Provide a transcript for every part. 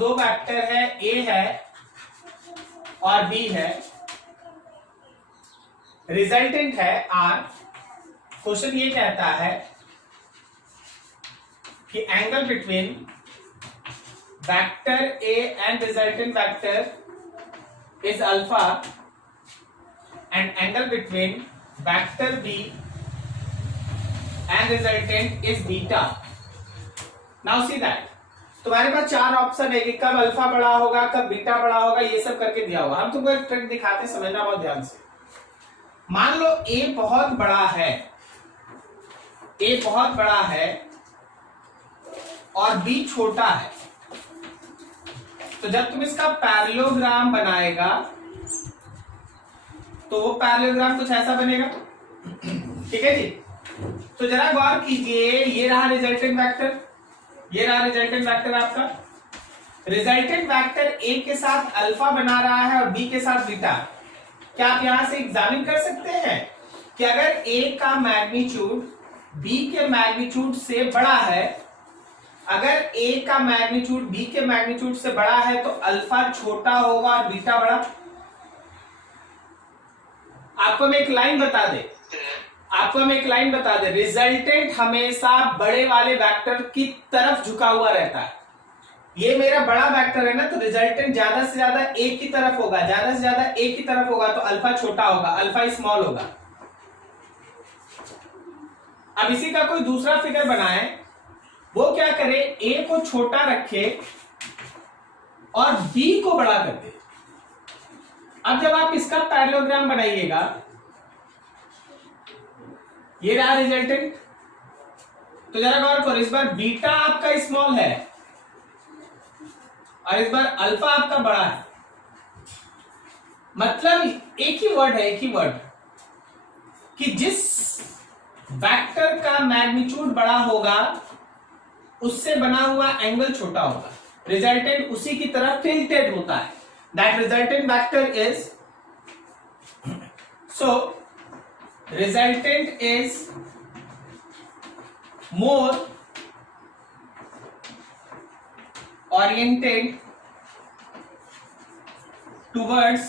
दो वेक्टर है, ए है और बी है, रिजल्टेंट है आर। क्वेश्चन ये कहता है कि angle between vector A and resultant vector is alpha and angle between vector B and resultant is beta. Now see that तुम्हारे पास चार ऑप्शन है कि कब अल्फा बड़ा होगा, कब बीटा बड़ा होगा, ये सब करके दिया होगा। हम तुमको एक ट्रिक दिखाते हैं, समझना बहुत ध्यान से। मान लो ए बहुत बड़ा है, ए बहुत बड़ा है और बी छोटा है, तो जब तुम इसका पैरेललोग्राम बनाएगा तो वो पैरेललोग्राम कुछ ऐसा बनेगा। ठीक है जी। तो जरा गौर कीजिए, ये रहा रिजल्टेंट वेक्टर, ये रहा रिजल्टेंट वेक्टर आपका। रिजल्टेंट वेक्टर ए के साथ अल्फा बना रहा है और बी के साथ बीटा। क्या आप यहां से एग्जामिन कर सकते हैं कि अगर ए का मैग्नीट्यूड बी के मैग्नीट्यूड से बड़ा है, अगर ए का मैग्नीट्यूड बी के मैग्नीट्यूड से बड़ा है तो अल्फा छोटा होगा और बीटा बड़ा। आपको हम एक लाइन बता दे, रिजल्टेंट हमेशा बड़े वाले वेक्टर की तरफ झुका हुआ रहता है। ये मेरा बड़ा वेक्टर है ना, तो रिजल्टेंट ज्यादा से ज्यादा ए की तरफ होगा, ज्यादा से ज्यादा ए की तरफ होगा, तो अल्फा छोटा होगा, अल्फा स्मॉल होगा। अब इसी का कोई दूसरा फिगर बनाए, वो क्या करे, ए को छोटा रखे और बी को बड़ा कर दे। अब जब आप इसका पैरेललोग्राम बनाइएगा, ये रहा रिजल्टेंट, तो जरा गौर करो, इस बार बीटा आपका स्मॉल है और इस बार अल्फा आपका बड़ा है। मतलब एक ही वर्ड कि जिस वेक्टर का मैग्नीट्यूड बड़ा होगा उससे बना हुआ एंगल छोटा होगा। रिजल्टेंट उसी की तरफ टिल्टेड होता है। That resultant vector is, so resultant is more oriented towards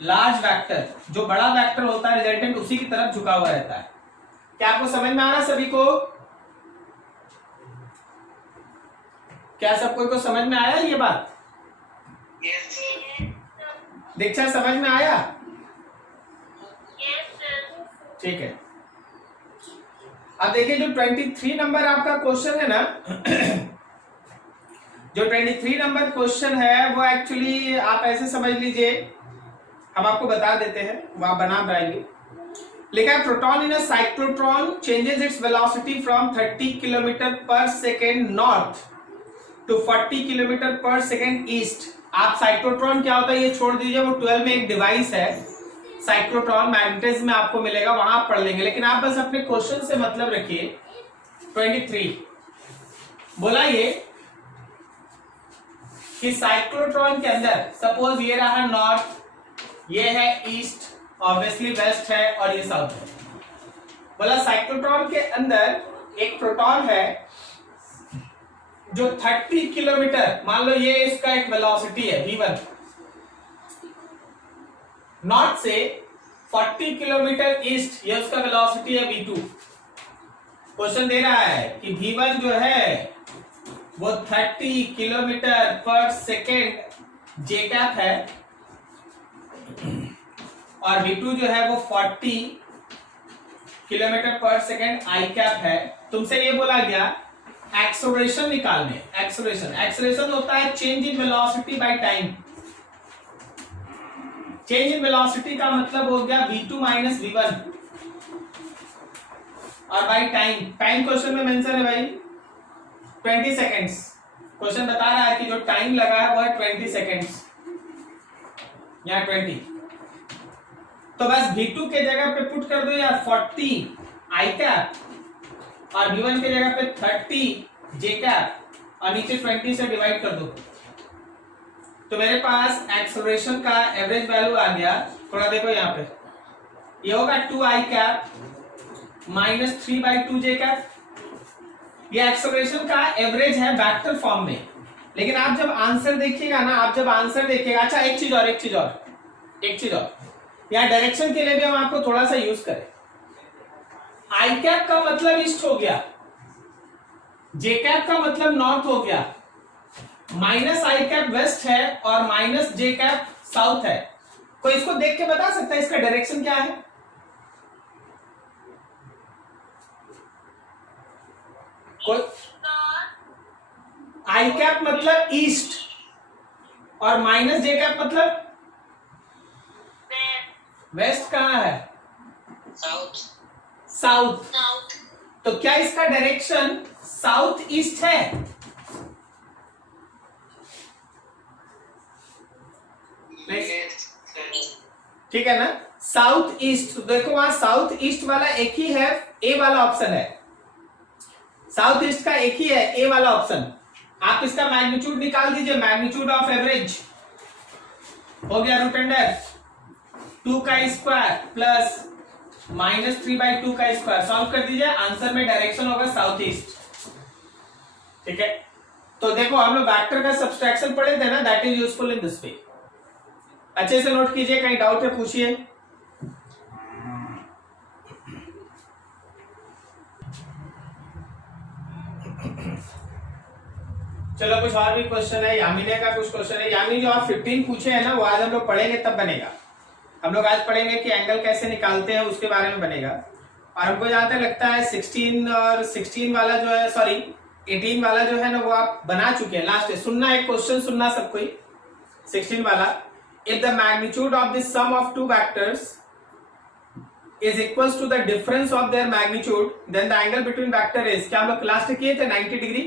large vector। जो बड़ा वेक्टर होता है रिजल्टेंट उसी की तरफ झुका हुआ रहता है। क्या आपको समझ में आ रहा है सभी को? क्या सबको को समझ में आया ये बात? Yes, दीक्षा समझ में आया? yes, sir. ठीक है। अब देखिए जो 23 नंबर आपका क्वेश्चन है ना, जो 23 नंबर क्वेश्चन है वो एक्चुअली आप ऐसे समझ लीजिए, हम आपको बता देते हैं, वो आप बना पाएंगे। लिखा है proton in a cyclotron changes its velocity from 30 kilometre पर सेकेंड नॉर्थ टू 40 किलोमीटर पर सेकेंड ईस्ट। आप साइक्लोट्रॉन क्या होता है ये छोड़ दीजिए, वो 12 में एक डिवाइस है साइक्लोट्रॉन, मैग्नेटिज्म में आपको मिलेगा, वहां आप पढ़ लेंगे। लेकिन आप बस अपने क्वेश्चन से मतलब रखिए। 23 बोला ये कि साइक्लोट्रॉन के अंदर सपोज ये रहा नॉर्थ, ये है ईस्ट, ऑब्वियसली वेस्ट है और ये साउथ है। बोला साइक्लोट्रॉन के अंदर एक प्रोटॉन है जो 30 किलोमीटर, मान लो ये इसका एक वेलोसिटी है v1, नॉर्थ से 40 किलोमीटर ईस्ट ये उसका वेलोसिटी है v2। क्वेश्चन दे रहा है कि v1 जो है वो 30 किलोमीटर पर सेकेंड जे कैप है और v2 जो है वो 40 किलोमीटर पर सेकेंड आई कैप है। तुमसे ये बोला गया एक्सेलरेशन निकालने। एक्सेलरेशन होता है change in velocity by time. Change in velocity का मतलब हो गया v2 माइनस v1 और बाय टाइम। टाइम क्वेश्चन में मेंशन है भाई 20 सेकेंड्स। क्वेश्चन बता रहा है कि जो टाइम लगा है वो है 20 सेकेंड्स, यहाँ 20। तो बस v2 के जगह पे पुट कर दो यार 40 आई कैप और v1 के जगह पे 30 जे कैप और नीचे 20 से डिवाइड कर दो, तो मेरे पास एक्सेलरेशन का एवरेज वैल्यू आ गया। थोड़ा देखो यहाँ पे, ये होगा 2 आई कैप माइनस 3/2 जे कैप। ये एक्सेलरेशन का एवरेज है वेक्टर फॉर्म में, लेकिन आप जब आंसर देखिएगा ना, आप जब आंसर देखिएगा, अच्छा एक चीज और यहाँ डायरेक्शन के लिए भी हम आपको थोड़ा सा यूज करें। आई कैप का मतलब ईस्ट हो गया, जे कैप का मतलब नॉर्थ हो गया, माइनस आई कैप वेस्ट है और माइनस जे कैप साउथ है। कोई इसको देख के बता सकता है इसका डायरेक्शन क्या है? कोई? आई कैप मतलब ईस्ट और माइनस जे कैप मतलब वेस्ट। कहां है? साउथ। तो क्या इसका डायरेक्शन साउथ ईस्ट है? ठीक है ना, साउथ ईस्ट। तो देखो वहां साउथ ईस्ट वाला एक ही है, ए वाला ऑप्शन है, साउथ ईस्ट का एक ही है, ए वाला ऑप्शन। आप इसका मैग्नीट्यूड निकाल दीजिए, मैग्नीट्यूड ऑफ एवरेज हो गया रूट अंडर 2 का स्क्वायर प्लस -3/2 का स्क्वायर। सॉल्व कर दीजिए, आंसर में डायरेक्शन होगा साउथ ईस्ट। ठीक है, तो देखो हम लोग वेक्टर का सब्सट्रैक्शन पढ़े थे ना, that is useful in this way. अच्छे से नोट कीजिए, कहीं डाउट है पूछिए। चलो कुछ और भी क्वेश्चन है, यामिनी का कुछ क्वेश्चन है। यामिनी जो आप 15 पूछे हैं ना, वो आज हम लोग पढ़ेंगे तब बनेगा। हम लोग आज पढ़ेंगे कि एंगल कैसे निकालते हैं, उसके बारे में बनेगा। और हमको जहां तक लगता है 16 वाला जो है, सॉरी 18 वाला जो है ना, वो आप बना चुके हैं। लास्ट सुनना, एक क्वेश्चन सुनना सब कोई। 16 वाला, if the magnitude of the sum of two vectors is equals to the difference of their magnitude, then the angle between vector is, क्या हम लोग क्लास में किए थे 90 डिग्री?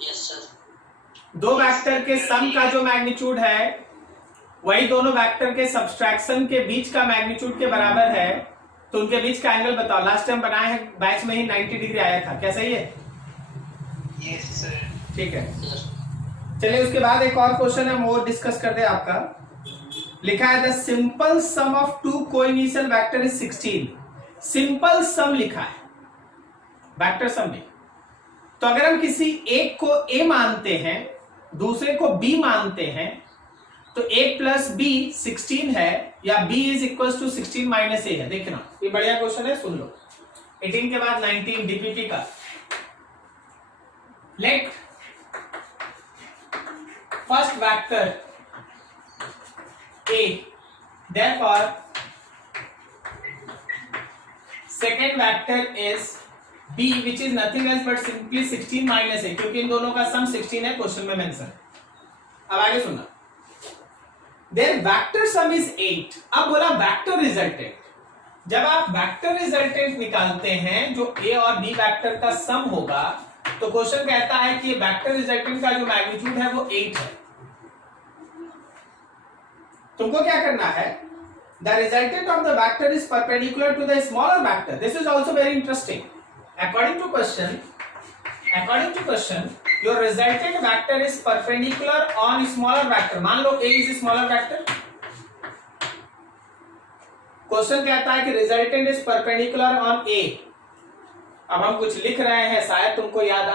Yes sir. दो वेक्टर के सम का जो मैग्नीट्यूड है वही दोनों वेक्टर के सब्सट्रैक्शन के बीच का मैग्नीट्यूड के बराबर है, तो उनके बीच का एंगल बताओ। लास्ट टाइम बनाए हैं बैच में ही 90 डिग्री आया था, क्या सही है? Yes sir. ठीक है, चलिए उसके बाद एक और क्वेश्चन है, वो डिस्कस कर दे। आपका लिखा है the simple sum of two coinitial vector is 16। Simple sum लिखा है वेक्टर सम में। तो अगर हम किसी एक को a मानते हैं, दूसरे को b मानते हैं, तो a प्लस b 16 है, या b is equal to 16 minus a है। देखना ये बढ़िया क्वेश्चन है, सुन लो। 18 के बाद 19 डीपीपी का। Let first vector a, therefore second vector is b, which is nothing else but simply 16 minus a, क्योंकि इन दोनों का सम 16 है, क्वेश्चन में मेंशन। अब आगे सुनना, then vector sum is 8। अब बोला वेक्टर रिजल्टेंट। जब आप वेक्टर रिजल्टेंट निकालते हैं जो a और b वेक्टर का सम होगा, तो क्वेश्चन कहता है कि वेक्टर रिजल्टेंट का जो मैग्नीट्यूड है वो 8 है। तुमको क्या करना है, the resultant of the vector is perpendicular to the smaller vector. This is also very interesting. According to question your resultant vector is perpendicular on smaller vector. मान लो a is smaller vector. Question कहता है कि resultant is perpendicular on a। अब हम कुछ लिख रहे हैं, शायद तुमको याद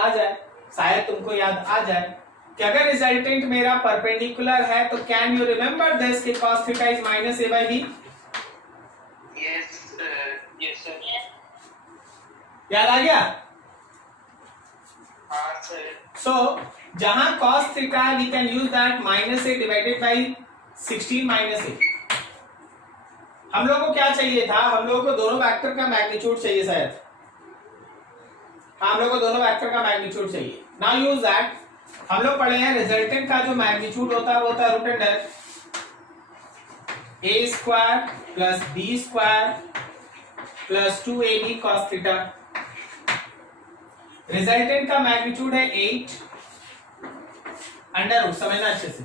आ जाए कि अगर रिजल्टेंट मेरा परपेंडिकुलर है तो कैन यू रिमेंबर दिस कि cos theta is minus a by b। Yes sir. याद आ गया? हाँ सर। सो जहां cos थीटा है, we can use that minus a divided by 16 minus a। हम लोगों को क्या चाहिए था, हम लोगों को दोनों वेक्टर का मैग्नीट्यूड चाहिए शायद। हम लोगों को दोनों वेक्टर का मैग्नीट्यूड चाहिए। Now use that. हम लोग पढ़े हैं रिजल्टेंट का जो मैग्नीट्यूड होता है वो होता है root under a square plus b square plus 2ab cos theta. Resultant का मैग्नीट्यूड है 8 अंडर रूट, समझना अच्छे से,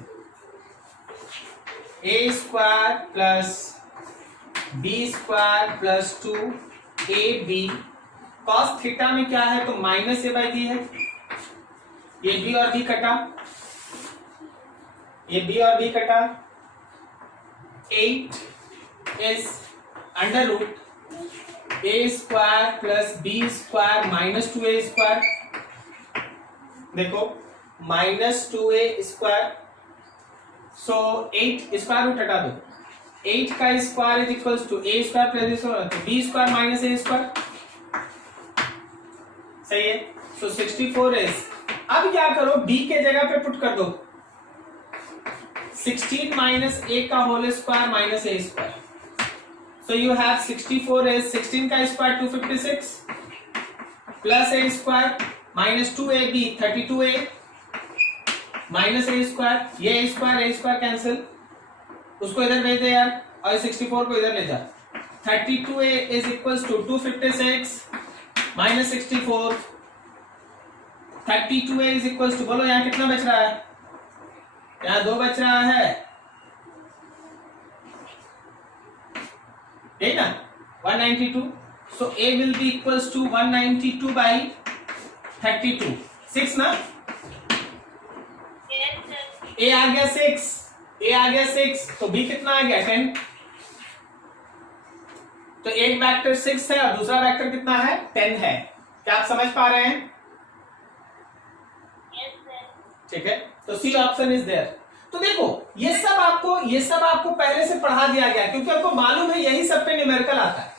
a square plus b square plus 2ab cos theta में क्या है, तो माइनस a बाई b है। ये b और b कटा, 8 is under root A square plus B square minus 2a square, देखो minus 2a square, so 8 square root हटा दो, 8 का square is equals to a square plus b square minus a square, सही है। सो 64 is, अब क्या करो b के जगह पे पुट कर दो 16 माइनस a का whole square minus a square, so you have 64 is 16 का square 256 plus a square minus 2ab 32a minus a square, ये a स्क्वायर कैंसिल, उसको इधर भेज दे यार, और 64 को इधर ले जा, 32a is equals to 256 minus 64, 32a is equals to, बोलो यहाँ कितना बच रहा है, यहाँ 2 बच रहा है, यही ना 192, so a will be equals to 192 by 32, 6 ना, a आ गया 6, a आ गया 6, तो b कितना आ गया 10, तो एक वेक्टर 6 है और दूसरा वेक्टर कितना है 10 है, क्या आप समझ पा रहे हैं? ठीक है, तो सी ऑप्शन इज देयर। तो देखो ये सब आपको पहले से पढ़ा दिया गया, क्योंकि आपको मालूम है यही सब पे न्यूमेरिकल आता है।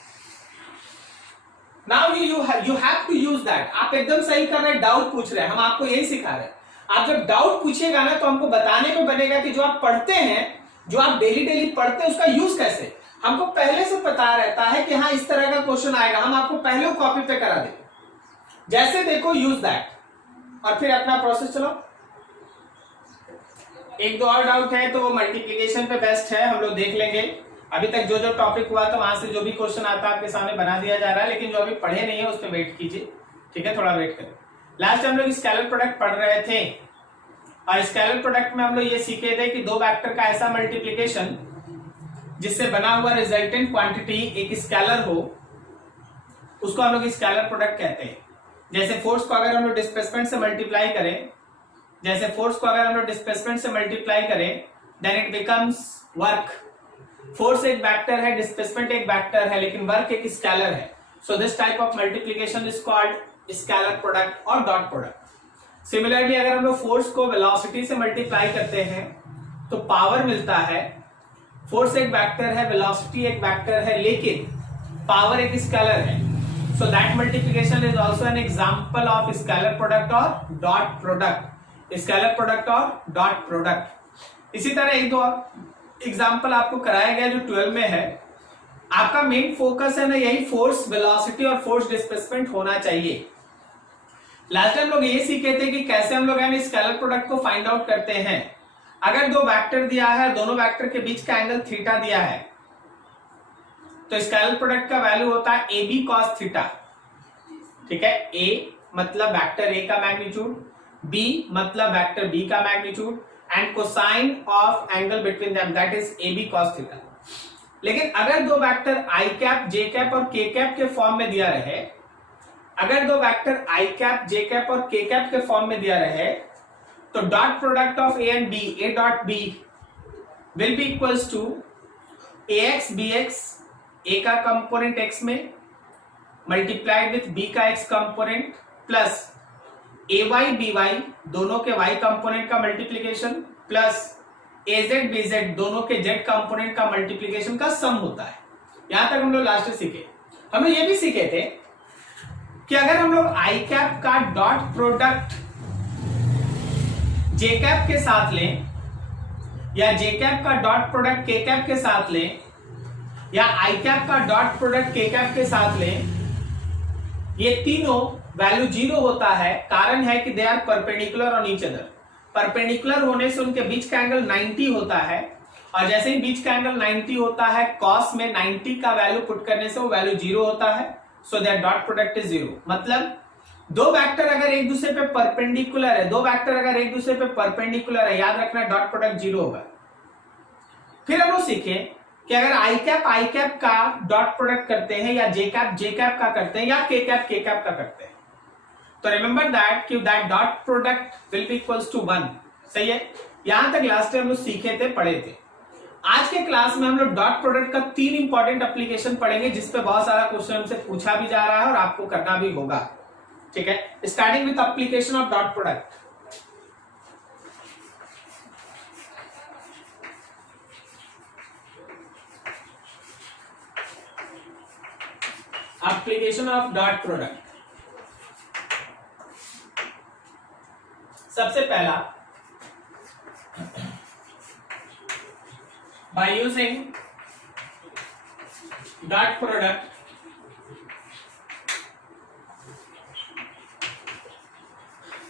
Now you have to use that. आप एकदम सही कर रहे हैं, डाउट पूछ रहे हैं, हम आपको यही सिखा रहे हैं। आप जब डाउट पूछिएगा ना तो हमको बताने में बनेगा कि जो आप पढ़ते हैं, जो आप डेली पढ़ते हैं, उसका यूज कैसे, हमको पहले से पता रहता है कि हाँ इस तरह का क्वेश्चन आएगा, हम आपको पहले कॉपी पे करा देंगे। जैसे देखो यूज दैट और फिर अपना प्रोसेस चलो। एक दो और डाउट है तो वो मल्टीप्लिकेशन पे बेस्ट है, हम लोग देख लेंगे। अभी तक जो जो टॉपिक हुआ था वहां से जो भी क्वेश्चन आता है आपके सामने बना दिया जा रहा है, लेकिन जो अभी पढ़े नहीं है उस पर वेट कीजिए, ठीक है, थोड़ा वेट करें। लास्ट हम लोग स्केलर प्रोडक्ट पढ़ रहे थे और स्केलर प्रोडक्ट में हम लोग ये सीखे थे कि दो वेक्टर का ऐसा मल्टीप्लिकेशन जिससे बना हुआ रिजल्टेंट क्वांटिटी एक स्केलर हो, उसको हम लोग स्केलर प्रोडक्ट कहते हैं। जैसे फोर्स को अगर हम लोग डिस्प्लेसमेंट से मल्टीप्लाई करें, then it becomes work. Force एक वेक्टर है, डिस्प्लेसमेंट एक वेक्टर है, लेकिन वर्क एक स्केलर है। So this type of multiplication is called scalar product और डॉट प्रोडक्ट। सिमिलरली अगर हम लोग फोर्स को वेलोसिटी से मल्टीप्लाई करते हैं तो पावर मिलता है। फोर्स एक वेक्टर है, वेलोसिटी एक वेक्टर है, लेकिन पावर एक स्केलर है। So that multiplication is also an example of scalar product और डॉट प्रोडक्ट। स्केलर प्रोडक्ट और डॉट प्रोडक्ट। इसी तरह एक दो एग्जांपल आपको कराया गया जो 12 में है। आपका मेन फोकस है ना यही फोर्स वेलोसिटी और फोर्स डिस्प्लेसमेंट होना चाहिए। लास्ट टाइम लोग ये सीखे थे कि कैसे हम लोग स्केलर प्रोडक्ट को फाइंड आउट करते हैं। अगर दो वेक्टर दिया है, दोनों वेक्टर के बीच का एंगल थीटा दिया है, तो स्केलर प्रोडक्ट का वैल्यू होता है ए बी कॉस थीटा। ठीक है, ए मतलब वेक्टर ए का मैग्नीट्यूड, बी मतलब वेक्टर बी का magnitude, and cosine of angle between them that is A B cos theta. लेकिन अगर दो vector I cap J cap और के कैप के फॉर्म में दिया रहे, अगर दो vector I cap J cap और के कैप के फॉर्म में दिया रहे, तो dot product of A and B, A dot B will be equals to A X B X, A का कंपोनेंट एक्स में मल्टीप्लाइड विथ बी का X component plus A Y B Y दोनों के Y component का multiplication plus A Z B Z दोनों के Z component का multiplication का सम होता है। यहां तक हम लोग लास्ट में सीखे। हम लोग ये भी सीखे थे कि अगर हम लोग आई कैप का डॉट प्रोडक्ट जे कैप के साथ लें, या जे कैप का डॉट प्रोडक्ट के कैप के साथ लें, या आई कैप का डॉट प्रोडक्ट के कैप के साथ लें, ये तीनों वैल्यू 0 होता है। कारण है कि they are perpendicular on each other. Perpendicular होने से उनके बीच का एंगल 90 होता है, और जैसे ही बीच का एंगल 90 होता है, कॉस में 90 का वैल्यू पुट करने से वो वैल्यू 0 होता है। So that dot product is 0। मतलब दो वेक्टर अगर एक दूसरे पे परपेंडिकुलर है, दो वेक्टर अगर एक दूसरे पे परपेंडिकुलर है, याद रखना डॉट प्रोडक्ट 0 होगा। फिर हम लोग सीखे कि अगर आई कैप का डॉट प्रोडक्ट करते हैं, या जे कैप का करते हैं, या के कैप का करते हैं, तो रिमेंबर दैट कि that dot product will be equals to 1। सही है, यहां तक लास्ट टाइम हम लोग सीखे थे, पढ़े थे। आज के क्लास में हम लोग डॉट प्रोडक्ट का 3 इंपॉर्टेंट एप्लीकेशन पढ़ेंगे जिसपे बहुत सारा क्वेश्चन हमसे पूछा भी जा रहा है और आपको करना भी होगा। ठीक है, starting with application of dot product. Application of dot product. सबसे पहला, by using dot product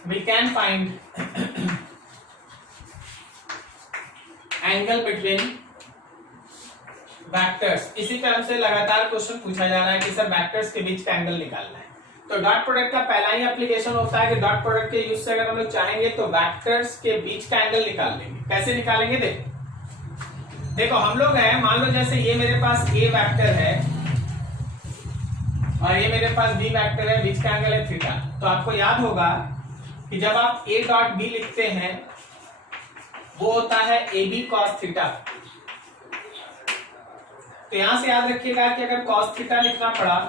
we can find angle between vectors। इसी पे हमसे लगातार क्वेश्चन पूछा जा रहा है कि सर वेक्टर्स के बीच का एंगल निकालना है। तो डॉट प्रोडक्ट का पहला ही एप्लीकेशन होता है कि डॉट प्रोडक्ट के यूज से अगर हम लोग चाहेंगे तो वेक्टर्स के बीच का एंगल निकाल लेंगे। कैसे निकालेंगे देखो हम लोग हैं, मान लो जैसे ये मेरे पास ए वेक्टर है और ये मेरे पास बी वेक्टर है, बीच का एंगल है थीटा। तो आपको याद होगा कि जब आप ए डॉट बी लिखते हैं वो होता है ए बी कॉस थीटा। तो यहां से याद रखिएगा कि अगर कॉस थीटा लिखना पड़ा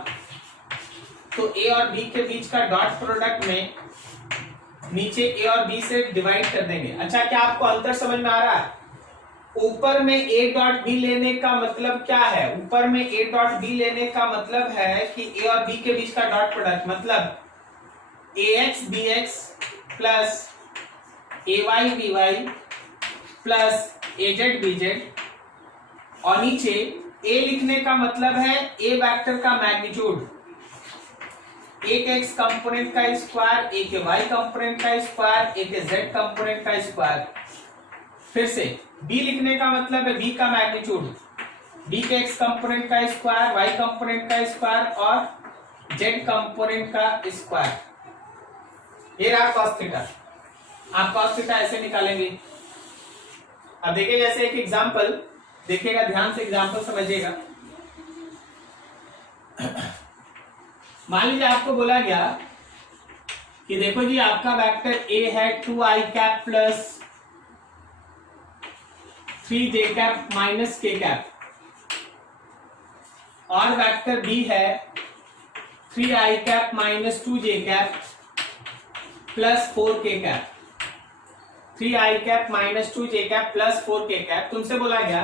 तो ए और बी के बीच का डॉट प्रोडक्ट में नीचे ए और बी से डिवाइड कर देंगे। अच्छा, क्या आपको अंतर समझ में आ रहा है? ऊपर में ए डॉट बी लेने का मतलब क्या है? ऊपर में ए डॉट बी लेने का मतलब है कि ए और बी के बीच का डॉट प्रोडक्ट, मतलब ए X B x plus A Y B Y plus A Z B Z, और नीचे ए लिखने का मतलब है ए वेक्टर का मैग्नीट्यूड, एक एक्स कंपोनेंट का स्क्वायर, एक वाई कंपोनेंट का स्क्वायर, एक जेड कंपोनेंट का स्क्वायर। फिर से बी लिखने का मतलब है बी का मैग्नीट्यूड, बी के एक्स कंपोनेंट का स्क्वायर, वाई कंपोनेंट का स्क्वायर और जेड कंपोनेंट का स्क्वायर। ये रहा कॉस थीटा। आप कॉस थीटा ऐसे निकालेंगे। अब देखिए जैसे एक एग्जांपल देखिएगा, ध्यान से एग्जांपल समझिएगा। मान लीजिए आपको बोला गया कि देखो जी आपका वेक्टर ए है 2i cap plus 3j cap minus k cap, और वेक्टर बी है 3i cap minus 2j cap plus 4k cap, 3i cap minus 2j cap plus 4k cap. तुमसे बोला गया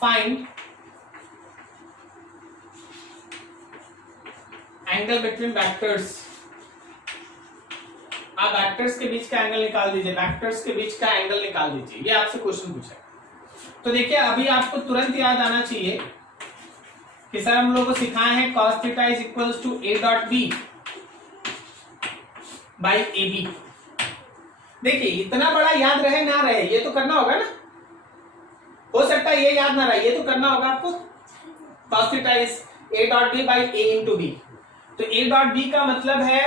फाइंड एंगल बिटवीन वेक्टर्स। आप vectors के बीच का angle निकाल दीजिए, वेक्टर्स के बीच का एंगल निकाल दीजिए। ये आपसे क्वेश्चन पूछा है। तो देखिए अभी आपको तुरंत याद आना चाहिए कि सर हम लोगों को सिखाए हैं cos theta is equals to a dot B by A B. देखिए इतना बड़ा याद रहे ना रहे ये तो करना होगा ना, हो सकता है ये याद ना रहे, ये तो करना होगा आपको। cos theta is a dot B by a into B. तो a डॉट बी का मतलब है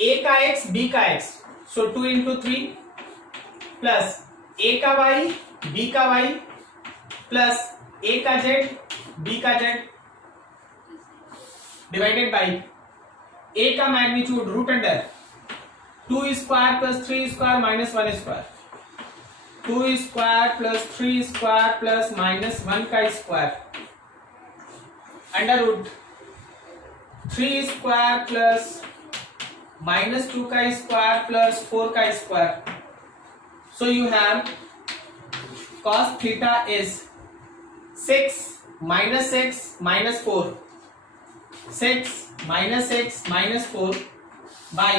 a का x b का x, so 2 into 3 plus a का y b का y प्लस a का z b का z डिवाइडेड बाई a का magnitude root under 2 square plus 3 square minus 1 square, 2 square plus 3 square plus minus 1 का square under root 3 square plus minus 2 का square plus 4 का square. So you have cos theta is 6 minus 6 minus 4, 6 minus 6 minus 4 by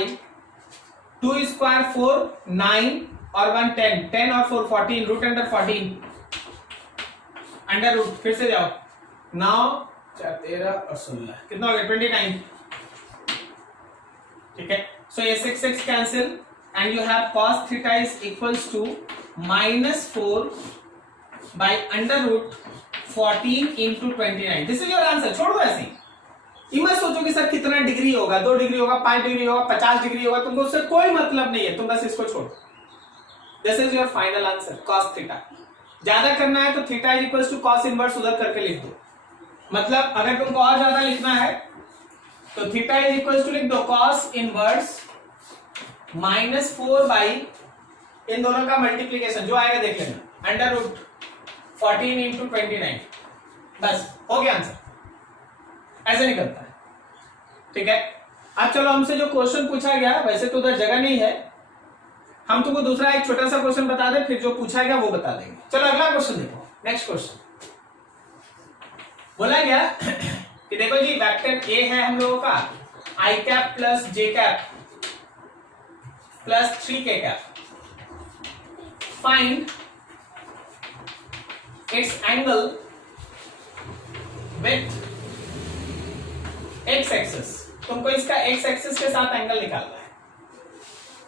2 square 4 9 और 1 10, 10 और 4 14, root under 14 under root. फिर से जाओ 9 13 और 16 कितना हो गया 29। ठीक है, सो ये 6 6 cancel and you have cos theta is equals to -4 by under root 14 into 29। This is your answer. छोड़ दो ऐसे ही मत सोचो कि सर कितना डिग्री होगा, 2 डिग्री होगा, 5 डिग्री होगा, 50 डिग्री होगा, तुमको उससे कोई मतलब नहीं है, तुम बस इसको छोड़ो। This is your final answer cos theta. ज्यादा करना है तो theta is equals to cos inverse उधर करके लिख दो। मतलब अगर तुमको और ज्यादा लिखना है तो थीटा इज इक्वल्स टू लिख दो cos इनवर्स -4 बाई इन दोनों का मल्टीप्लीकेशन जो आएगा देख लेना अंडर रूट 14 इंटू 29, बस हो गया आंसर। ऐसे निकलता है, ठीक है। अब चलो हमसे जो क्वेश्चन पूछा गया, वैसे तो उधर जगह नहीं है, हम तुमको दूसरा एक छोटा सा क्वेश्चन बता दें, फिर जो पूछा गया वो बता देंगे। चलो अगला क्वेश्चन देखो, नेक्स्ट क्वेश्चन। बोला गया कि देखो जी वेक्टर ए है हम लोगों का आई cap plus J cap plus 3 के cap, find its angle with x axis. तुमको इसका एक्स एक्सिस के साथ एंगल निकालना है।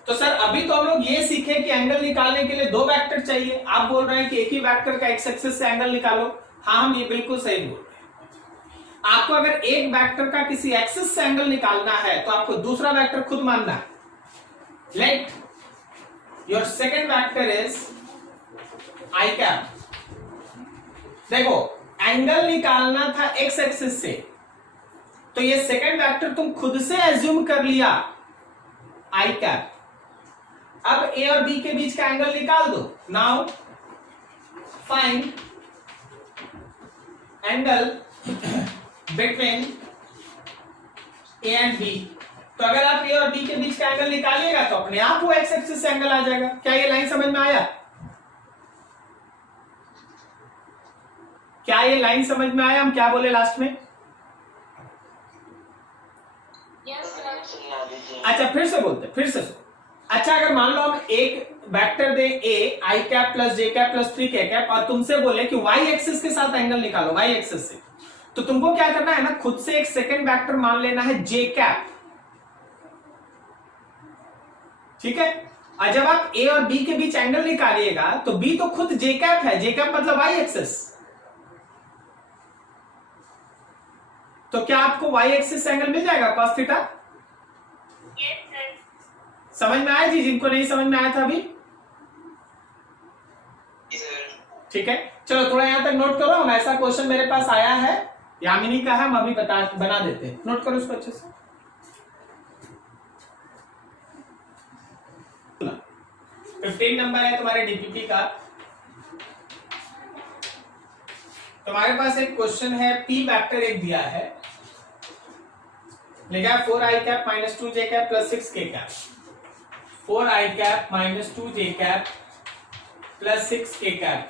तो सर अभी तो हम लोग ये सीखे कि एंगल निकालने के लिए दो वेक्टर चाहिए, आप बोल रहे हैं कि एक ही वेक्टर का एक्स एक्सिस से एंगल निकालो। हाँ हम ये बिल्कुल सही बोल रहे हैं। आपको अगर एक वेक्टर का किसी एक्सिस से एंगल निकालना है तो आपको दूसरा वेक्टर खुद मानना है। Let your second vector is I cap. देखो एंगल निकालना था एक्स एक्सिस से, तो ये सेकेंड वेक्टर तुम खुद से एज्यूम कर लिया आई कैप। अब ए और बी के बीच का एंगल निकाल दो। Now find angle between A and B. तो अगर आप ए और बी के बीच का एंगल निकालिएगा तो अपने आप वो एक्स एक्सिस से एंगल आ जाएगा। क्या ये लाइन समझ में आया? क्या ये लाइन समझ में आया? हम क्या बोले लास्ट में? अच्छा फिर से बोलते, फिर से। अच्छा अगर मान लो हम एक वेक्टर दे ए आई cap plus J cap plus 3 के कैप और तुमसे बोले कि वाई एक्सिस के साथ एंगल निकालो, वाई एक्सिस से, तो तुमको क्या करना है ना, खुद से एक सेकंड वेक्टर मान लेना है जे कैप, ठीक है। और जब आप ए और बी के बीच एंगल निकालिएगा तो बी तो खुद जे कैप है, जे कैप मतलब वाई एक्सिस। तो क्या आपको वाई एक्सिस एंगल मिल जाएगा कॉस थीटा? समझ में आया जी? जिनको नहीं समझ में आया था अभी, ठीक है। चलो थोड़ा यहां तक नोट करो। हम ऐसा क्वेश्चन मेरे पास आया है, यामिनी का है, हम अभी बना देते हैं। नोट करो इसको अच्छे से। 15 नंबर है तुम्हारे डीपीपी का। तुम्हारे पास एक क्वेश्चन है, पी वेक्टर एक दिया है, लिखा 4 आई कैप माइनस 2 जे कैप प्लस 6 के कैप। 4 आई कैप माइनस 2 जे कैप प्लस 6 के कैप।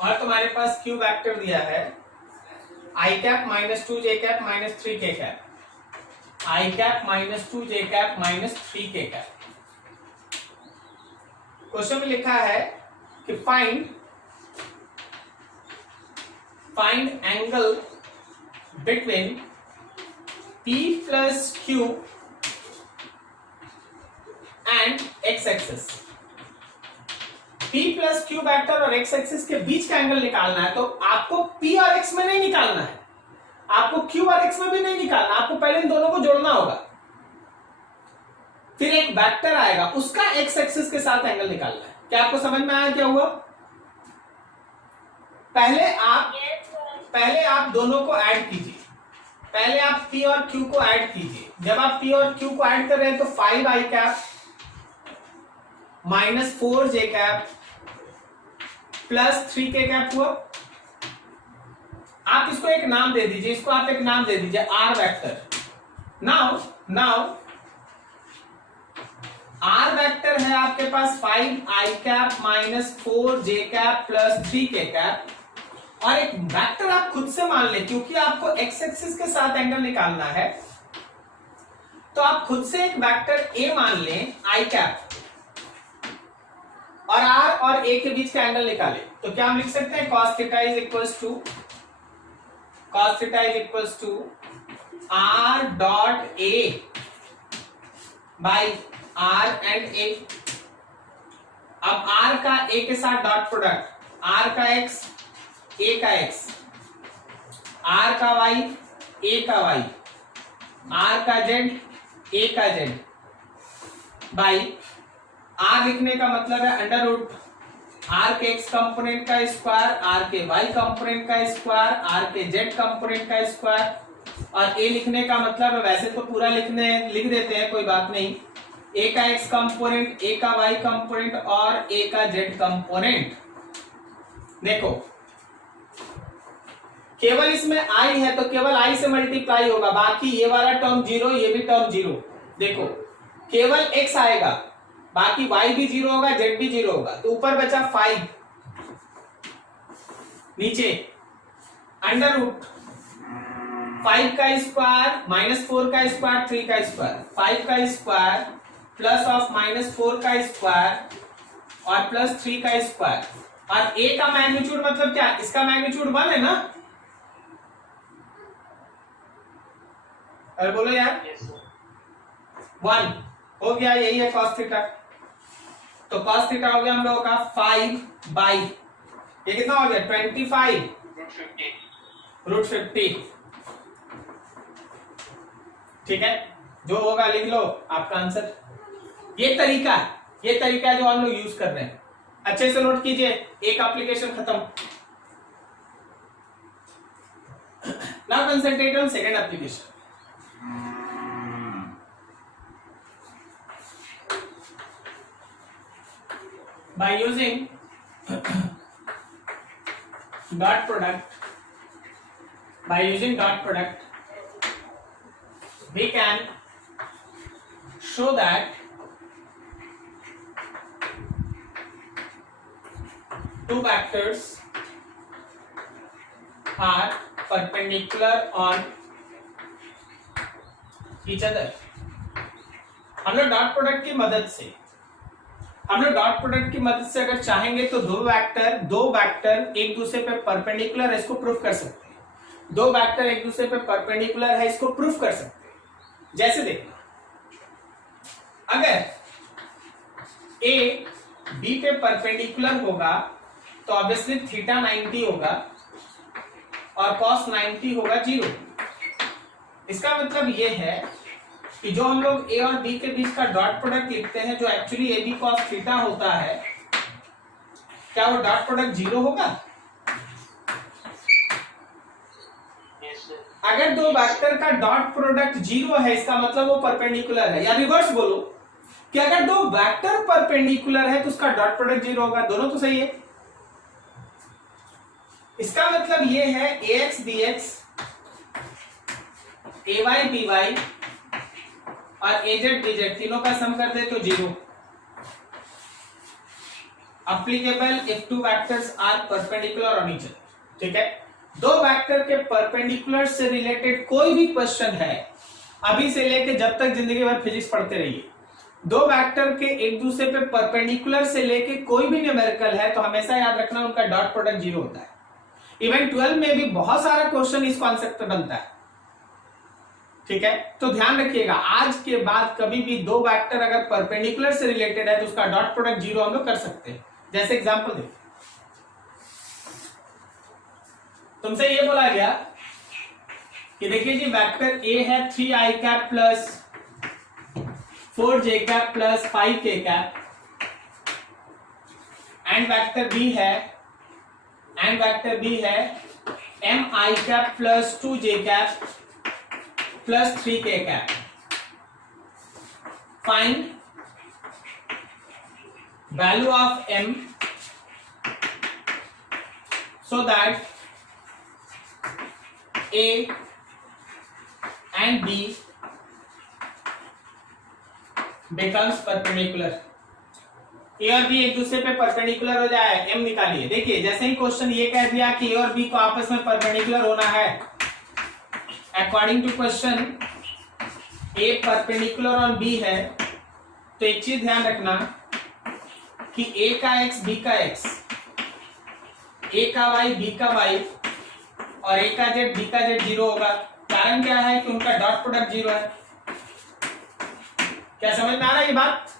और तुम्हारे पास क्यू वेक्टर दिया है आई कैप माइनस 2 जे कैप माइनस 3 के कैप, आई कैप माइनस 2 जे कैप माइनस 3 के कैप। क्वेश्चन में लिखा है कि find angle between P plus Q and X axis. P plus Q vector और X एक्सिस के बीच का एंगल निकालना है। तो आपको P और X में नहीं निकालना है, आपको Q और X में भी नहीं निकालना, आपको पहले इन दोनों को जोड़ना होगा। फिर एक वेक्टर आएगा, उसका X एक्सिस के साथ एंगल निकालना है। क्या आपको समझ में आया क्या हुआ? पहले आप दोनों को ऐड कीजिए। पहले आप P और Q को ऐड कीजिए। जब आप P और Q को ऐड कर रहे हैं तो 5 आई कैप माइनस 4 जे कैप प्लस 3 के कैप हुआ। आप इसको एक नाम दे दीजिए, इसको आप एक नाम दे दीजिए R vector. Now R vector है आपके पास 5 आई कैप माइनस 4 जे कैप प्लस 3 के कैप, और एक वेक्टर आप खुद से मान ले, क्योंकि आपको एक्स एक्सिस के साथ एंगल निकालना है, तो आप खुद से एक वेक्टर ए मान लें आई कैप, और आर और ए के बीच का एंगल निकालें। तो क्या हम लिख सकते हैं cos theta is equals to R dot A by R and A. अब आर का ए के साथ डॉट प्रोडक्ट, आर का एक्स ए का एक्स, आर का वाई ए का वाई, आर का जेड ए का जेड, बाई आर लिखने का मतलब है अंडर रूट आर के एक्स कंपोनेंट का स्क्वायर, आर के वाई कंपोनेंट का स्क्वायर, आर के जेड कंपोनेंट का स्क्वायर, और ए लिखने का मतलब है, वैसे तो पूरा लिख देते हैं कोई बात नहीं, ए का एक्स कंपोनेंट, ए का वाई कंपोनेंट और ए का जेड कंपोनेंट। देखो केवल इसमें i है तो केवल i से मल्टीप्लाई होगा, बाकी ये वाला टर्म 0, ये भी टर्म 0। देखो केवल x आएगा, बाकी y भी 0 होगा, z भी 0 होगा, तो ऊपर बचा 5, नीचे अंडर रूट 5 का स्क्वायर माइनस 4 का स्क्वायर 3 का स्क्वायर, 5 का स्क्वायर प्लस ऑफ माइनस 4 का स्क्वायर और प्लस 3 का स्क्वायर। और a का मैग्नीट्यूड मतलब क्या, इसका मैग्नीट्यूड 1 है ना, अरे बोलो यार। Yes, sir. 1 हो गया, यही है cos थीटा। तो cos थीटा हो गया हम लोगों का 5 बाई ये कितना हो गया 25 Root 50. रूट 50। ठीक है, जो होगा लिख लो आपका आंसर। ये तरीका है जो हम लोग यूज कर रहे हैं, अच्छे से नोट कीजिए। एक एप्लीकेशन खत्म। Now concentrate on second application. By using dot product, we can show that two vectors are perpendicular on each other। हम लोग डॉट प्रोडक्ट की मदद से अगर चाहेंगे तो दो वेक्टर एक दूसरे पे परपेंडिकुलर है, इसको प्रूफ कर सकते हैं। दो वेक्टर एक दूसरे पे परपेंडिकुलर है, इसको प्रूफ कर सकते हैं। जैसे देखना, अगर ए बी पे परपेंडिकुलर होगा तो ऑब्वियसली थीटा 90 होगा और cos 90 होगा 0। इसका मतलब ये है कि जो हम लोग a और b के बीच का डॉट प्रोडक्ट लिखते हैं, जो actually A B cos theta होता है, क्या वो डॉट प्रोडक्ट 0 होगा? Yes, sir. अगर दो वेक्टर का डॉट प्रोडक्ट 0 है, इसका मतलब वो परपेंडिकुलर है। या रिवर्स बोलो कि अगर दो वेक्टर परपेंडिकुलर है तो उसका डॉट प्रोडक्ट 0 होगा। दोनों तो सही है। इसका मतलब ये है ax bx, ay by और az bz तीनों का सम कर दे तो 0। Applicable if two vectors are perpendicular on each other. ठीक है, दो वेक्टर के परपेंडिकुलर से रिलेटेड कोई भी क्वेश्चन है, अभी से लेके जब तक जिंदगी भर फिजिक्स पढ़ते रहिए, दो वेक्टर के एक दूसरे पे परपेंडिकुलर से लेके कोई भी न्यूमेरिकल है तो हमेशा याद रखना उनका डॉट प्रोडक्ट 0 होता है। इवन 12 में भी बहुत सारा क्वेश्चन इस कॉन्सेप्ट पे बनता है। ठीक है, तो ध्यान रखिएगा, आज के बाद कभी भी दो वेक्टर अगर परपेंडिकुलर से रिलेटेड है तो उसका डॉट प्रोडक्ट 0 हम लोग कर सकते हैं। जैसे एग्जांपल देखो, तुमसे ये बोला गया कि देखिए जी वेक्टर ए है 3i cap plus 4j cap plus 5k cap, and vector B है mi cap plus 2j cap plus 3k cap. Find value of m so that a and b becomes perpendicular। A और B एक दूसरे पे perpendicular हो जाए, m निकालिए। देखिए जैसे ही क्वेश्चन ये कह दिया कि ए और बी को आपस में परपेंडिकुलर होना है, according to question A perpendicular on B है, तो एक चीज ध्यान रखना कि ए का x बी का x, ए का y बी का y और ए का z बी का z 0 होगा। कारण क्या है कि उनका डॉट प्रोडक्ट 0 है। क्या समझ में आ रहा है ये बात?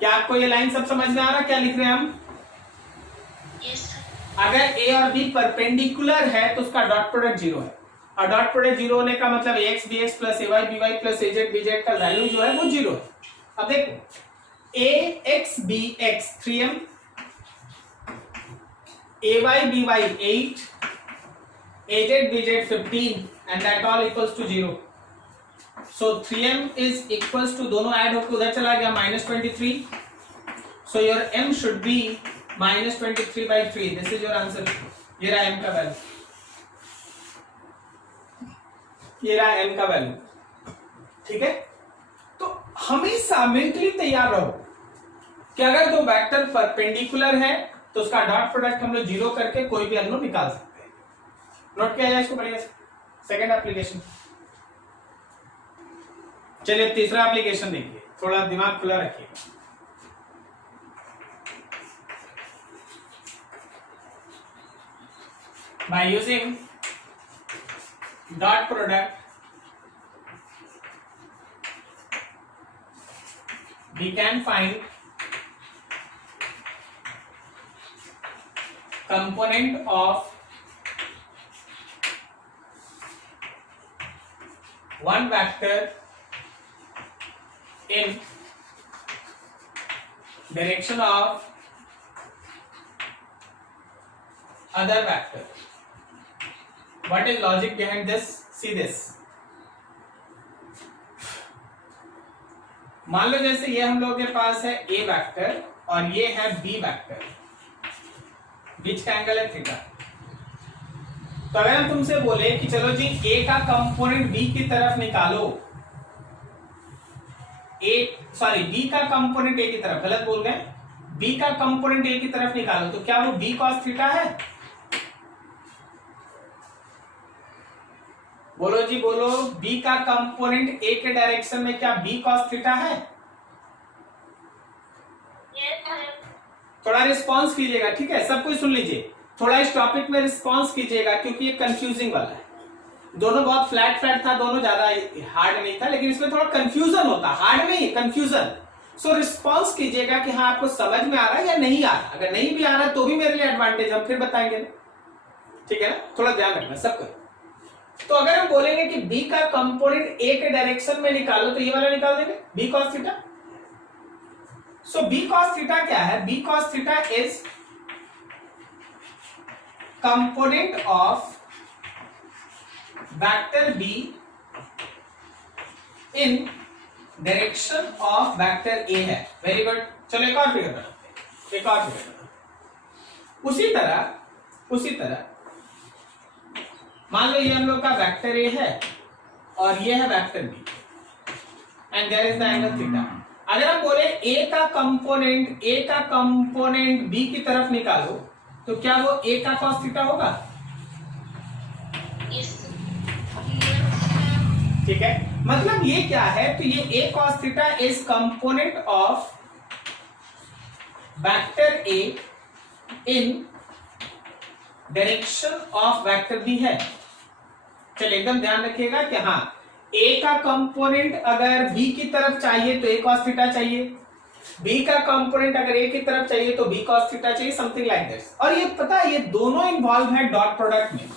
क्या आपको ये लाइन सब समझ में आ रहा है क्या लिख रहे हैं हम? Yes, sir. अगर ए और बी परपेंडिकुलर है तो उसका डॉट प्रोडक्ट 0 है, और डॉट प्रोडक्ट 0 होने का मतलब ax bx plus ay by plus az bz का वैल्यू जो है वो 0 है। अब देखो ax bx 3m, ay by 8, az bz 15 and that all equals to 0। So 3m is equals to, दोनों ऐड होकर उधर चला गया -23। So your m should be -23/3, this is your answer. ये रहा m का वैल्यू, ये रहा m का वैल्यू, ठीक है। तो हमेशा मेंटली तैयार रहो कि अगर दो वेक्टर परपेंडिकुलर है तो उसका डॉट प्रोडक्ट हम लोग जीरो करके कोई भी अननोन निकाल सकते हैं। नोट किया जाए इसको बढ़िया से। सेकेंड एप्लीकेशन, चलिए तीसरा एप्लीकेशन देखिए, थोड़ा दिमाग खुला रखिएगा। By using dot product, we can find component of one vector in direction of other vector. What is logic behind this? See this. मान लो जैसे ये हम लोगों के पास है a वेक्टर और ये है b वेक्टर, बीच का एंगल है थीटा। तो अगर हम तुमसे बोले कि चलो जी a का कंपोनेंट b की तरफ निकालो, b का कंपोनेंट a की तरफ, गलत बोल गए, b का कंपोनेंट a की तरफ निकालो, तो क्या वो b cos थीटा है? बोलो जी बोलो, b का कंपोनेंट a के डायरेक्शन में क्या b cos थीटा है? थोड़ा रिस्पांस कीजिएगा, ठीक है, सब कुछ सुन लीजिए, थोड़ा इस टॉपिक में रिस्पांस कीजिएगा क्योंकि ये कंफ्यूजिंग वाला है। दोनों बहुत फ्लैट था, दोनों ज्यादा हार्ड नहीं था, लेकिन इसमें थोड़ा कंफ्यूजन होता, हार्ड नहीं कंफ्यूजन। सो रिस्पांस कीजिएगा कि हाँ आपको समझ में आ रहा है या नहीं आ रहा। अगर नहीं भी आ रहा तो भी मेरे लिए एडवांटेज, हम फिर बताएंगे, ठीक है ना, थोड़ा ध्यान रखना सबको। तो अगर हम बोलेंगे कि b का कंपोनेंट a के डायरेक्शन में निकालो, तो ये वाला निकाल देंगे b cos थीटा। सो b cos थीटा क्या है? b cos theta is component of vector b in direction of vector a है। Very good. चलो एक और फिगर बनाते हैं, एक और फिगर बनाते। उसी तरह मान लो ये हम लोग का वेक्टर a है और ये है vector b and there is the angle theta. अगर हम बोले a का कंपोनेंट b की तरफ निकालो, तो क्या वो a का cos थीटा होगा? ठीक है, मतलब ये क्या है, तो ये a cos theta is component of vector a in direction of vector b है। चलिए एकदम ध्यान रखिएगा कि हाँ a का कंपोनेंट अगर b की तरफ चाहिए तो a cos थीटा चाहिए, b का कंपोनेंट अगर a की तरफ चाहिए तो b cos थीटा चाहिए, समथिंग लाइक दिस। और ये पता है ये दोनों इन्वॉल्व है डॉट प्रोडक्ट में।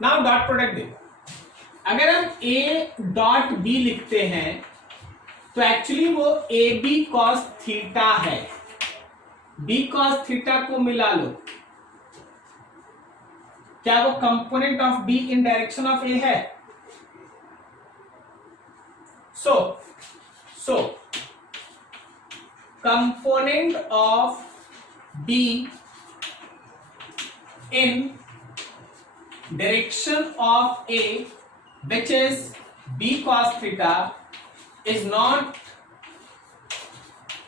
नाउ डॉट प्रोडक्ट देखो, अगर हम a डॉट b लिखते हैं तो एक्चुअली वो ab cos थीटा है। b cos थीटा को मिला लो, क्या वो component of b in direction of a है? So component of b in direction of a which is b cos theta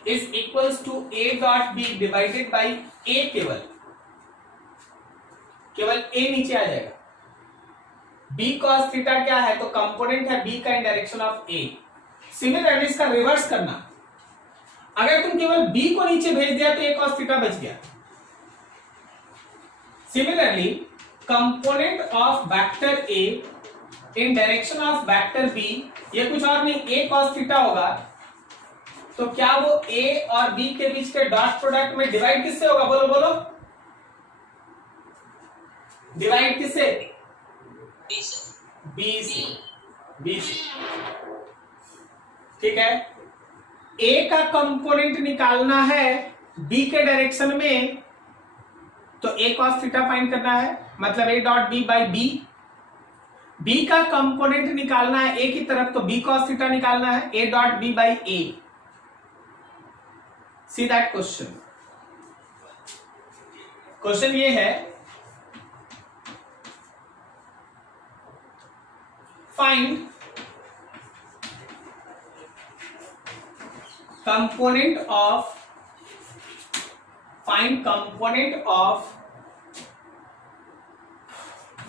is equals to a dot b divided by a। केवल a नीचे आ जाएगा। b cos theta क्या है? तो component है b का इन direction of a। Similarly इसका reverse करना, अगर तुम केवल b को नीचे भेज दिया तो a cos थीटा बच गया। Similarly component of vector a in direction of vector b, ये कुछ और नहीं a cos थीटा होगा। तो क्या वो a और b के बीच के डॉट प्रोडक्ट में डिवाइड किससे होगा? बोलो बोलो, डिवाइड किससे? b से। ठीक है, a का कंपोनेंट निकालना है b के डायरेक्शन में, तो a cos थीटा फाइंड करना है, मतलब a dot b by b। b का कंपोनेंट निकालना है a की तरफ, तो b cos थीटा निकालना है a dot b by a। See that question. Question ये है, find component of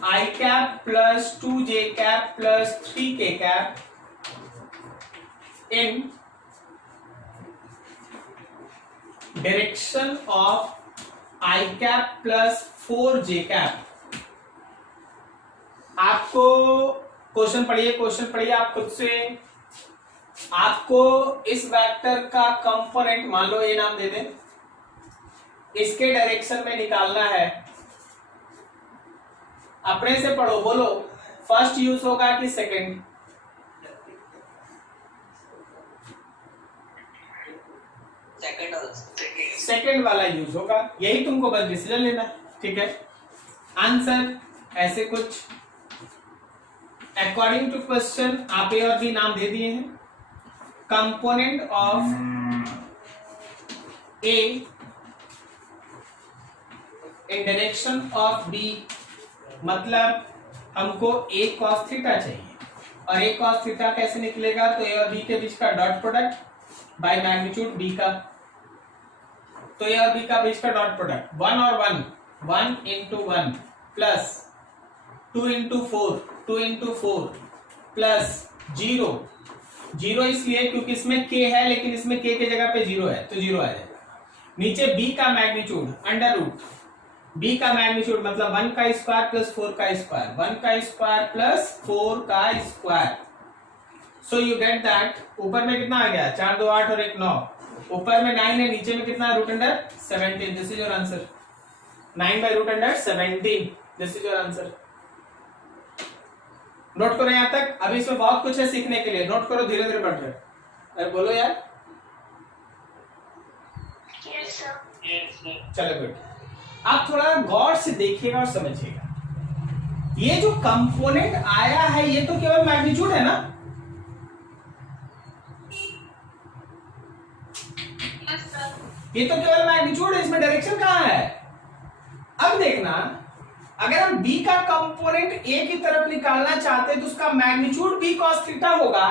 I cap plus 2j cap plus 3k cap in direction of I cap plus 4j cap। आपको question पढ़िए आप खुद से। आपको इस वेक्टर का कंपोनेंट मान लो ये नाम दे दें, इसके डायरेक्शन में निकालना है। अपने से पढ़ो, बोलो फर्स्ट यूज होगा कि सेकंड? सेकंड वाला यूज होगा, यही तुमको बस डिसीजन लेना, ठीक है। आंसर ऐसे कुछ अकॉर्डिंग टू क्वेश्चन आप ए और बी नाम दे दिए हैं। Component of A in direction of B, मतलब हमको ए cos थीटा चाहिए, और ए cos थीटा कैसे निकलेगा? तो ए और बी के बीच का dot product by magnitude B का। तो ए और बी का बीच का डॉट प्रोडक्ट 1 और 1, 1 into 1 plus 2 into 4, 2 into 4 plus 0, 0 इसलिए क्योंकि इसमें k है लेकिन इसमें k के जगह पे 0 है तो 0 आ जाएगा। नीचे b का मैग्नीट्यूड अंडर रूट, b का मैग्नीट्यूड मतलब 1 का स्क्वायर प्लस 4 का स्क्वायर, 1 का स्क्वायर प्लस 4 का square. So you get that ऊपर में कितना आ गया? 4 2 8 और 1 9, ऊपर में 9 है, नीचे में कितना? Root under 17। This is your answer, 9 by root under 17। This is your answer. Note करो यहां तक। अभी इसमें बहुत कुछ है सीखने के लिए, नोट करो, धीरे धीरे बढ़ रहे। अरे बोलो यार। Yes, sir. Yes, sir. चलो गुड। आप थोड़ा गौर से देखिएगा और समझिएगा, ये जो कंपोनेंट आया है ये तो केवल मैग्नीट्यूड है ना? Yes, sir. ये तो केवल मैग्नीट्यूड है, इसमें डायरेक्शन कहां है? अब देखना, अगर हम b का कंपोनेंट a की तरफ निकालना चाहते हैं तो उसका मैग्नीट्यूड b cos थीटा होगा,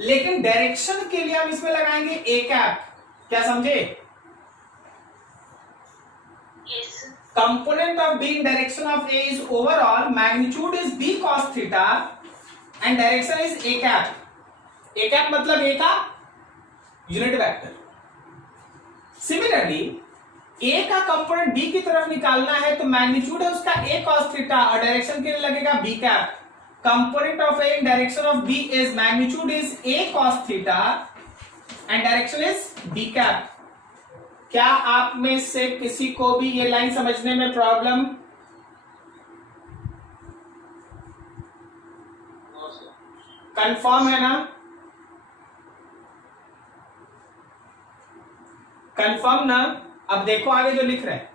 लेकिन डायरेक्शन के लिए हम इसमें लगाएंगे a कैप। क्या समझे? Yes, sir. Component of b in direction of a is overall, magnitude is b cos theta and direction is a cap. a cap मतलब a का यूनिट वेक्टर। सिमिलरली a का कंपोनेंट b की तरफ निकालना है तो मैग्नीट्यूड है उसका a cos थीटा और डायरेक्शन के लिए लगेगा b cap. Component of a in direction of b is magnitude is a cos theta and direction is b cap. क्या आप में से किसी को भी ये लाइन समझने में प्रॉब्लम? कंफर्म है ना? कंफर्म ना? अब देखो आगे जो लिख रहे हैं,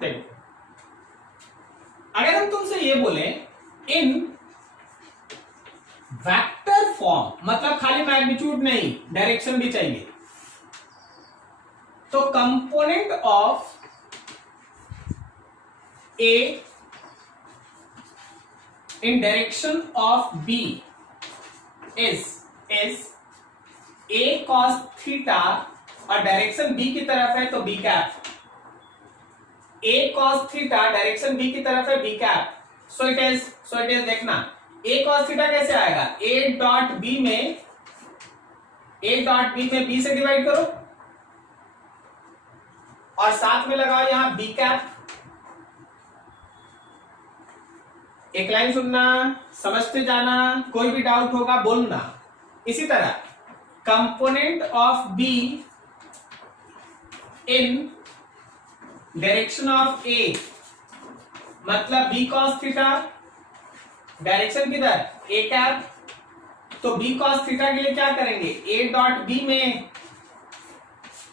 देखो अगर हम तुमसे ये बोले इन वेक्टर फॉर्म, मतलब खाली मैग्नीट्यूड नहीं डायरेक्शन भी चाहिए, तो component of A in direction of B is A cos theta और डायरेक्शन बी की तरफ है तो B cap. A cos theta direction B की तरफ है B cap. So it is देखना ए कॉस थीटा कैसे आएगा? ए डॉट बी में बी से डिवाइड करो और साथ में लगाओ यहां बी कैप। एक लाइन सुनना, समझते जाना, कोई भी डाउट होगा बोलना। इसी तरह component of B in direction of A मतलब बी कॉस थीटा, डायरेक्शन किधर? A cap. तो बी कॉस थीटा के लिए क्या करेंगे? ए डॉट बी में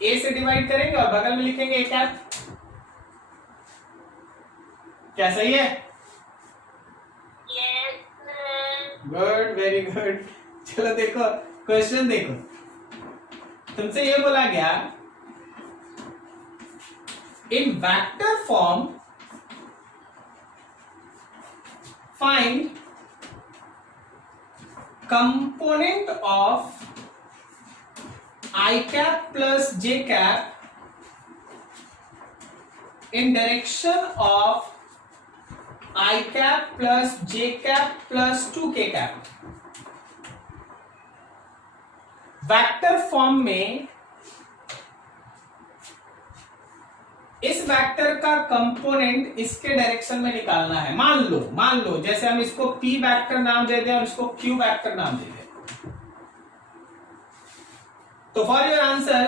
ए से डिवाइड करेंगे और बगल में लिखेंगे ए कैप। क्या सही है? Yes, sir. Good, very good. चलो देखो क्वेश्चन देखो, तुमसे ये बोला गया in vector form find component of I cap plus j cap in direction of I cap plus j cap plus 2k cap। Vector form में इस वेक्टर का कंपोनेंट इसके डायरेक्शन में निकालना है। मान लो जैसे हम इसको p वेक्टर नाम दे दें और इसको q वेक्टर नाम दे दें, तो for your answer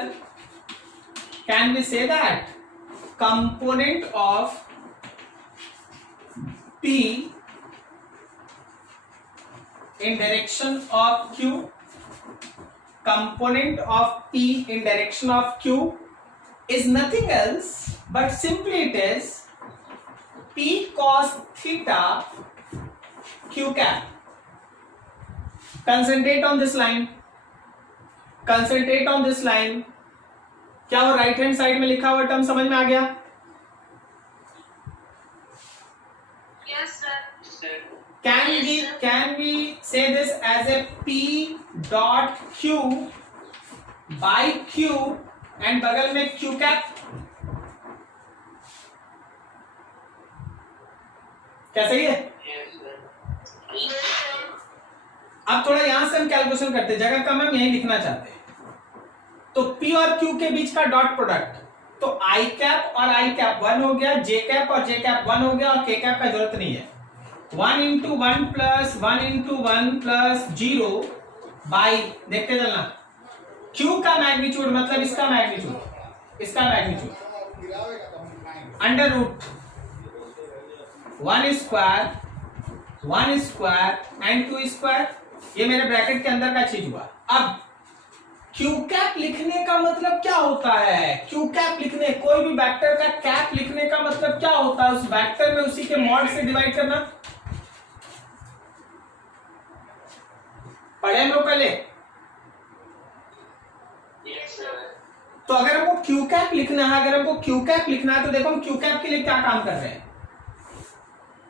can we say that component of p in direction of q, component of p in direction of q is nothing else but simply it is p cos theta q cap। concentrate on this line, concentrate on this line। क्या वो right hand side में लिखा हुआ term समझ में आ गया? Yes, sir. Can we say this as a p dot q by q and बगल में q cap? क्या सही है? Yes, sir. अब थोड़ा यहां से हम कैलकुलेशन करते हैं, जगह कम है, हम यही लिखना चाहते हैं। तो p और q के बीच का डॉट प्रोडक्ट, तो i कैप और i कैप 1 हो गया, j कैप और j कैप 1 हो गया और k कैप का जरूरत नहीं है। 1 into 1 plus 1 into 1 plus 0 by, देखते चलना, q का मैग्नीट्यूड मतलब इसका magnitude under root 1 square and 2 square, ये मेरे ब्रैकेट के अंदर का चीज हुआ। अब क्यू कैप लिखने का मतलब क्या होता है? क्यू कैप लिखने, कोई भी वेक्टर का कैप लिखने का मतलब क्या होता है? उस वेक्टर में उसी के मॉड से डिवाइड करना। पढ़े हम लोग पहले? Yes, sir. तो अगर हमको क्यू कैप लिखना है, तो देखो हम क्यू कैप के लिए क्या काम कर रहे हैं।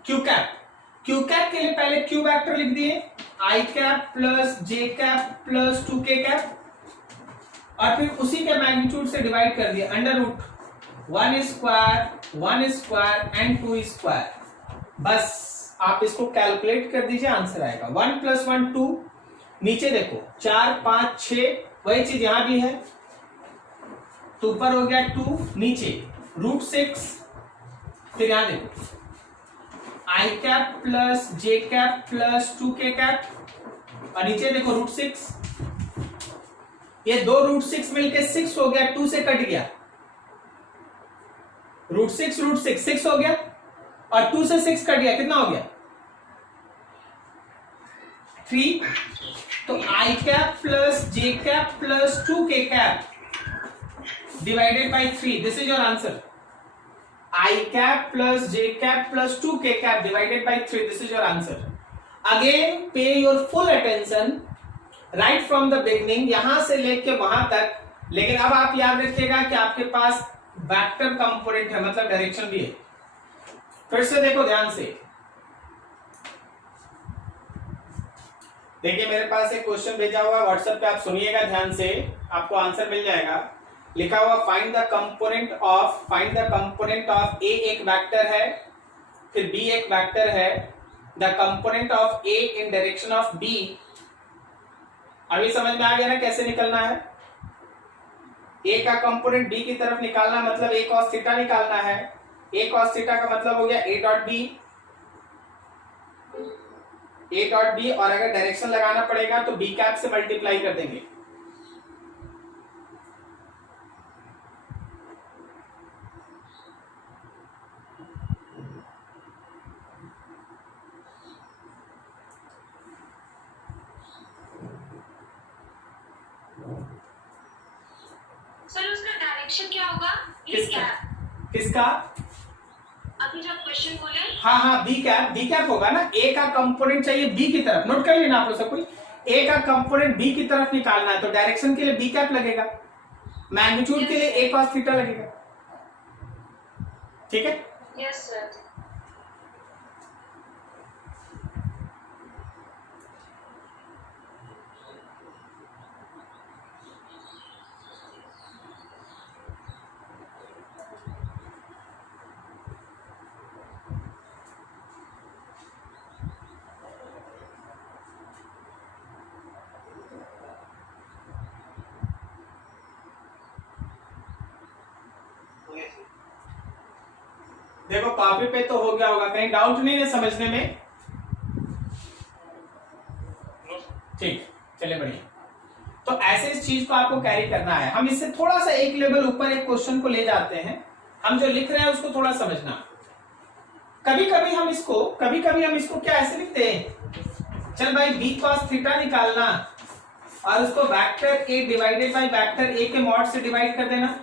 क्यू कैप के लिए पहले क्यू वेक्टर लिख दिए, I cap plus J cap plus 2k cap, और फिर उसी के मैग्नीट्यूड से डिवाइड कर दिया under root 1 square and 2 square. बस आप इसको कैलकुलेट कर दीजिए, आंसर आएगा 1 + 1 2। नीचे देखो 4 5 6, वही चीज यहां भी है, तो ऊपर हो गया 2, नीचे √6, फिर यहां देखो आई cap plus J cap plus 2k cap, और नीचे देखो √6, ये दो √6 मिलके 6 हो गया, 2 से कट गया, √6 6 हो गया, और 2 से 6 कट गया, कितना हो गया 3। तो I cap plus J cap plus 2k cap divided by 3, this is your answer. I cap plus J cap plus 2k cap divided by 3, this is your answer. Again pay your full attention right from the beginning, यहां से लेके वहां तक। लेकिन अब आप याद रखिएगा कि आपके पास वेक्टर कंपोनेंट है, मतलब डायरेक्शन भी है। फिर से देखो ध्यान से, देखिए मेरे पास एक क्वेश्चन भेजा हुआ है व्हाट्सएप पे, आप सुनिएगा ध्यान से, आपको आंसर मिल जाएगा। लिखा हुआ find the component of A एक वेक्टर है, फिर बी एक वेक्टर है, the component of A in direction of B. अभी समझ में आ गया ना कैसे निकलना है? ए का कंपोनेंट बी की तरफ निकालना मतलब ए cos थीटा निकालना है। ए cos थीटा का मतलब हो गया ए डॉट बी, और अगर डायरेक्शन लगाना पड़ेगा तो बी कैप से मल्टीप्लाई कर देंगे। सर उसका डायरेक्शन क्या होगा? किसका? अभी जब क्वेश्चन बोले, हाँ बी कैप होगा ना। ए का कंपोनेंट चाहिए बी की तरफ, नोट कर लेना आप लोग सब कोई। ए का कंपोनेंट बी की तरफ निकालना है, तो डायरेक्शन के लिए बी कैप लगेगा, मैग्नीट्यूड के लिए ए cos थीटा लगेगा। ठीक है? Yes sir. देखो कॉपी पे तो हो गया होगा, कहीं डाउट नहीं है समझने में? ठीक, चलिए बढ़िया। तो ऐसे इस चीज को आपको कैरी करना है। हम इससे थोड़ा सा एक लेवल ऊपर एक क्वेश्चन को ले जाते हैं। हम जो लिख रहे हैं उसको थोड़ा समझना। कभी कभी हम इसको क्या ऐसे लिखते हैं, चल भाई b cos थीटा निकालना और उसको vector a divided by vector a के मॉड से डिवाइड कर देना।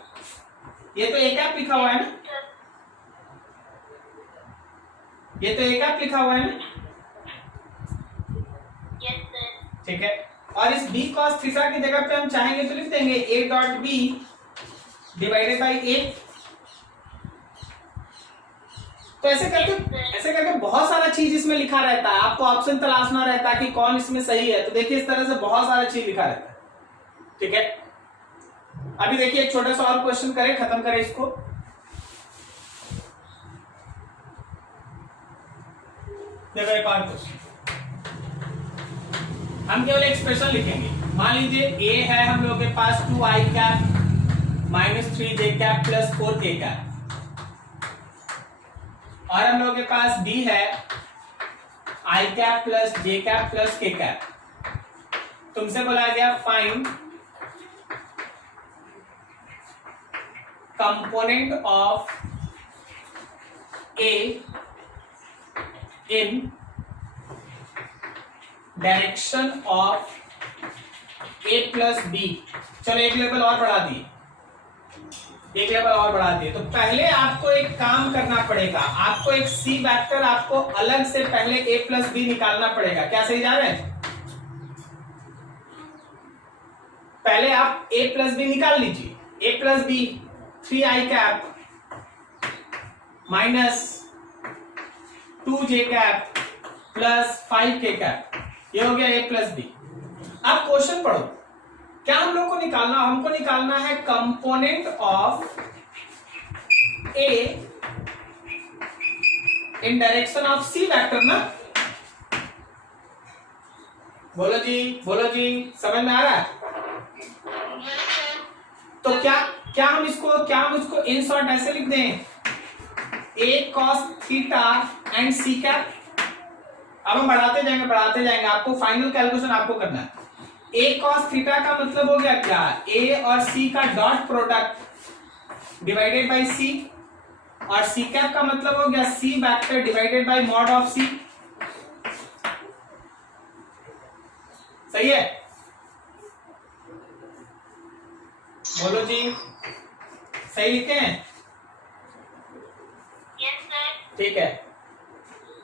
ये तो a कैप लिखा हुआ है ना, ये तो a कैप लिखा हुआ है ना? Yes sir. ठीक है, और इस b cos थीटा की जगह पे हम चाहेंगे तो लिख देंगे a dot b divided by a। तो ऐसे करके बहुत सारा चीज इसमें लिखा रहता है, आपको ऑप्शन तलाशना रहता है कि कौन इसमें सही है। तो देखिए इस तरह से बहुत सारा चीज लिखा रहता है। ठीक है, अभी देखिए एक छोटा सा और क्वेश्चन करें, खत्म करें इसको। देखो एक और क्वेश्चन, हम केवल एक्सप्रेशन लिखेंगे। मान लीजिए a है हम लोग के पास 2i cap minus 3j cap plus 4k cap, और हम लोग के पास b है i cap plus j cap plus k cap. तुमसे बोला गया find component of a in direction of a plus b। चलो एक लेवल और बढ़ा दिए, तो पहले आपको एक काम करना पड़ेगा, आपको एक c वेक्टर आपको अलग से पहले a प्लस b निकालना पड़ेगा। क्या सही जा रहे हैं? पहले आप a प्लस b निकाल लीजिए। a plus b 3i cap minus 2j cap plus 5k cap, ये हो गया a प्लस b। अब क्वेश्चन पढ़ो, क्या हम लोग को निकालना, हमको निकालना है component of a in direction of c vector ना। बोलो जी, समझ में आ रहा है? तो क्या हम इसको इन शॉर्ट ऐसे लिख दें, a cos theta and c cap. अब हम बढ़ाते जाएंगे, आपको फाइनल कैलकुलेशन आपको करना है। a cos थीटा का मतलब हो गया क्या, a और c का dot product divided by c, और c कैप का मतलब हो गया c vector divided by mod of c। सही है? बोलो जी, सही लिखे हैं? Yes sir. ठीक है,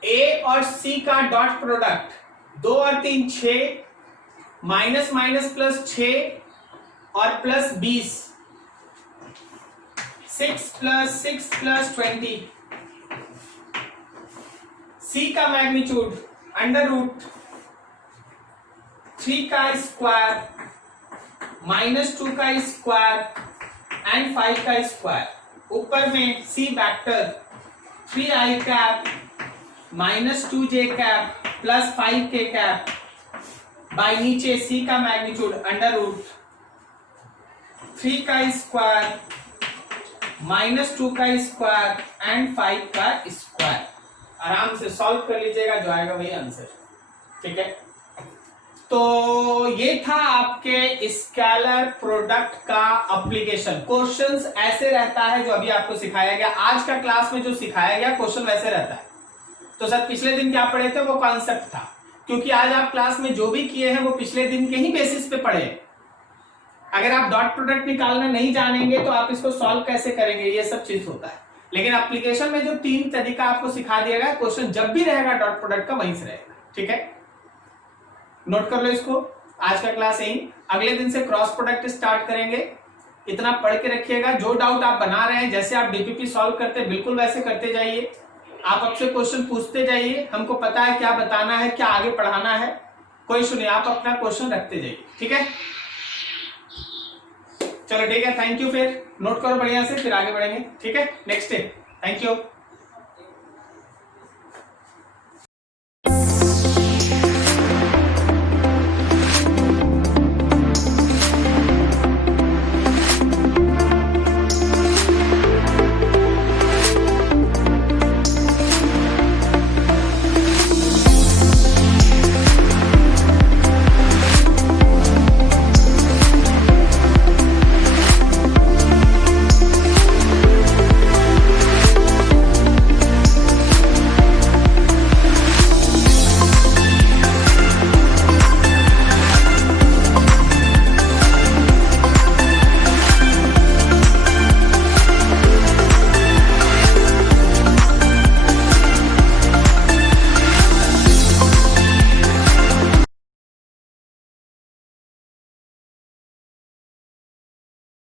a और c का डॉट प्रोडक्ट 2 और 3 6, माइनस माइनस प्लस 6 और प्लस 20, 6 प्लस 20। c का मैग्नीट्यूड अंडर रूट 3 का स्क्वायर माइनस 2 का स्क्वायर एंड 5 का स्क्वायर। ऊपर में c vector 3i cap minus 2j cap plus 5k cap by नीचे c का मैग्नीट्यूड अंडर रूट 3 का स्क्वायर माइनस 2 का स्क्वायर एंड 5 का स्क्वायर। आराम से सॉल्व कर लीजिएगा, जो आएगा वही आंसर। ठीक है, तो ये था आपके स्केलर प्रोडक्ट का एप्लीकेशन। क्वेश्चंस ऐसे रहता है जो अभी आपको सिखाया गया, आज का क्लास में जो सिखाया गया क्वेश्चन वैसे रहता है। तो सर पिछले दिन क्या पढ़े थे, वो कॉन्सेप्ट था, क्योंकि आज आप क्लास में जो भी किए हैं वो पिछले दिन के ही बेसिस पे पढ़े। अगर आप डॉट प्रोडक्ट निकालना नहीं जानेंगे तो आप इसको सॉल्व कैसे करेंगे, ये सब चीज होता है। लेकिन एप्लीकेशन में जो 3 तरीका आपको सिखा दिया गया, क्वेश्चन जब भी रहेगा डॉट प्रोडक्ट का वहीं से रहेगा। ठीक है, नोट कर लो इसको। आज का क्लास यही, अगले दिन से क्रॉस प्रोडक्ट स्टार्ट करेंगे। इतना पढ़ के रखिएगा। जो डाउट आप बना रहे हैं, जैसे आप डीपीपी सॉल्व करते हैं बिल्कुल वैसे करते जाइए। आप आपसे क्वेश्चन पूछते जाइए, हमको पता है क्या बताना है, क्या आगे पढ़ाना है, कोई इशू नहीं, आप अपना क्वेश्चन रखते जाइए। ठीक है, चलो ठीक है, थैंक यू। फिर नोट करो बढ़िया से, फिर आगे बढ़ेंगे। ठीक है, नेक्स्ट डे, थैंक यू।